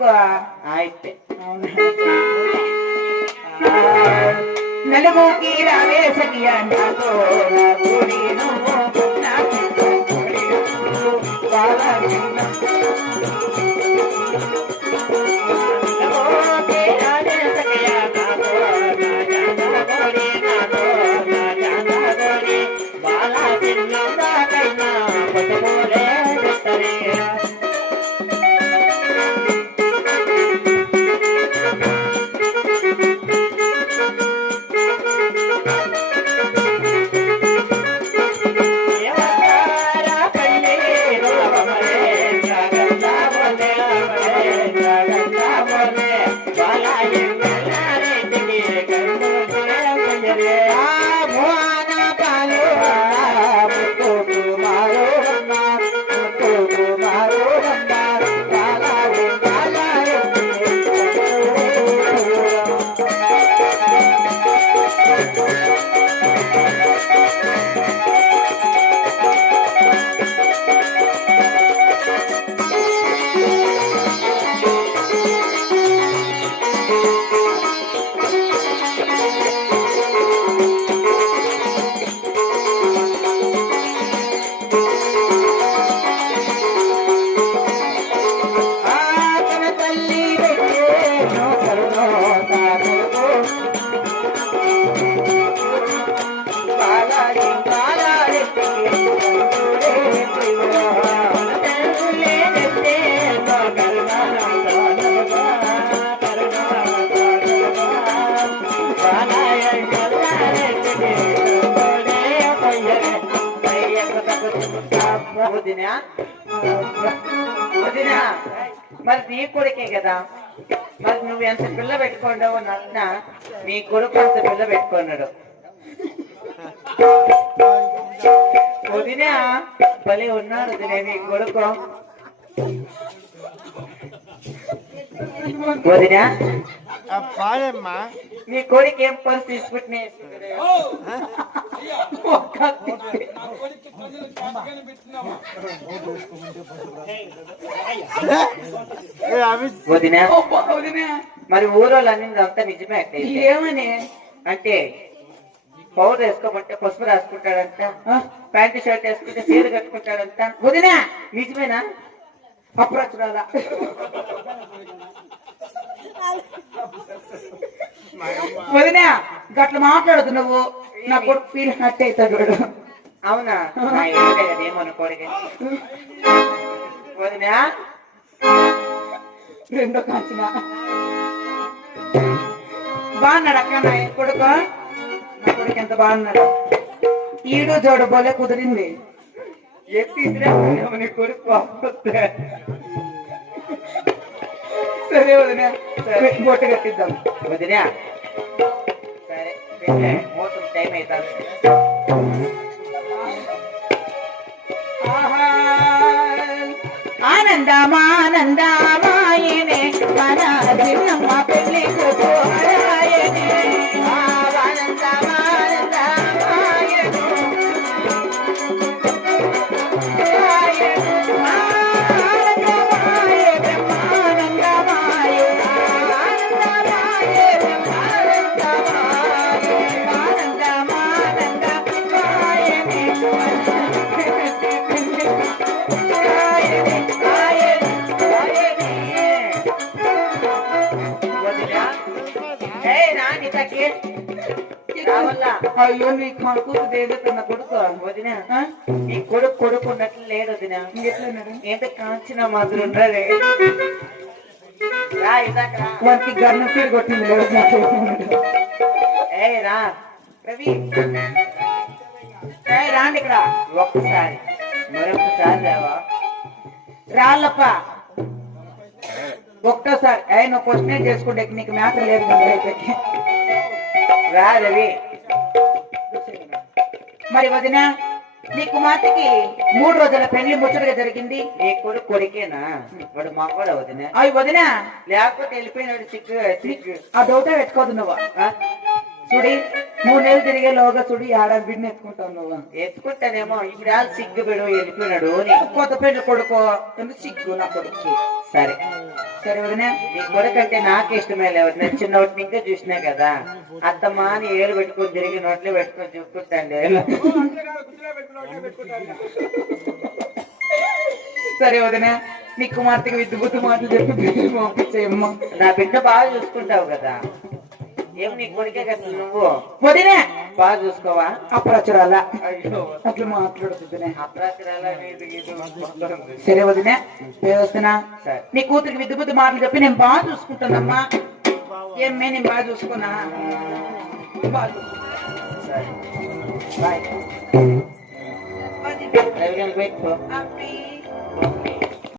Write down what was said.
కొడుకు అయితే నలుగుకి రావే సఖియా నాతో. నా గుడి మరి నీ కొడుకే కదా? మరి నువ్వు ఎంత పిల్ల పెట్టుకున్నావు నాన్న నీ కొడుకు అంత పిల్ల పెట్టుకున్నాడు. వదినా భలే ఉన్నాడు వదినా నీ కొడుకు. వదినా పాడమ్మా. నీ కొడుకు ఏం పని తీసుకుంటున్నా అవి వదినా వదినా మరి ఊరోళ్ళు అనేది అంతా నిజమే. ఏమని అంటే పౌడర్ వేసుకోమంటే పసుపు రాసుకుంటాడంట? ప్యాంటు షర్ట్ వేసుకుంటే చీర కట్టుకుంటాడంట వదినా నిజమేనా అప్రచురాల వదినా గట్ల మాట్లాడదు నువ్వు నా కొడుకు ఫీల్ హట్ అవుతాడు. అవునా? ఏమనుకోడుగా వదినా? రెండో కాంచిన. బాగున్నాడు అక్క నా కొడుకు? నా కొడుకు ఎంత బాగున్నాడు? ఈడు జోడు బోలే కుదిరింది. ఎత్తి నీ కొడుకు. సరే వదినా బొట్టు కట్టిద్దాం. వదినా సరే. మోసం టైం అవుతుంది. ஆனந்தமானந்தா. అయ్యో నీ కొడుకు దేదన్న కొడుకు వదినా? నీ కొడుకు కొడుకు ఉన్నట్లు లేడు వదినా. ఎంత కాంచిన మాదిరి గన్ను తీరు కొట్టింది. ఏ రా. రవి. ఏయ్, రాండి ఇక్కడ. ఒక్కసారి. మరొకసారి రావా రాళ్ళప్ప. ఒక్కసారి. నువ్వు క్వశ్చన్ చేసుకుంటే నీకు మ్యాటర్ లేదు. రా రవి. మరి వదిన నీ కుమార్తెకి మూడు రోజుల పెళ్ళి ముచ్చటగా జరిగింది. నీ కొడుకు కొడుకేనా? వాడు మా కూడా వదిన అవి వదిన. లేకపోతే వెళ్ళిపోయినాడు చిక్కు చిక్కు ఆ డౌటే పెట్టుకోదు నువ్వు? చూడి మూడు నెలలు తిరిగే లోగా చూడి ఆడ బిడ్డని ఎత్తుకుంటావు నువ్వు. ఎత్తుకుంటానేమో ఇప్పుడు ఆ సిగ్గు పెడు వెళ్ళిపోయినాడు కొత్త పెళ్ళి కొడుకో ఎందుకు సిగ్గు నా కొడుకు సరే. సరే వదినా నీ కొడుకంటే నాకు ఇష్టమే లేదు. నేను చిన్నప్పటి ఇంకా చూసినా కదా. అత్తమ్మ అని ఏలు పెట్టుకొని తిరిగి నోట్లో పెట్టుకొని చూసుకుంటాండి సరే వదినా నీ కుమార్తెకి విద్యుత్ మాటలు చెప్పి పంపించేయమ్మా. నా బిడ్డ బాగా చూసుకుంటావు కదా ఏం నీ కొడుకే కదా నువ్వు వదినా బాగా చూసుకోవా? అప్రచురాల? అట్లా మాట్లాడుతుందినే. సరే వదినా వేస్తున్నా. నీ కూతురికి విద్యుత్ మాటలు చెప్పి నేను బాగా చూసుకుంటానమ్మా. ఏమే నేను బాగా చూసుకున్నా? బాగా చూసుకున్నా. బాయ్.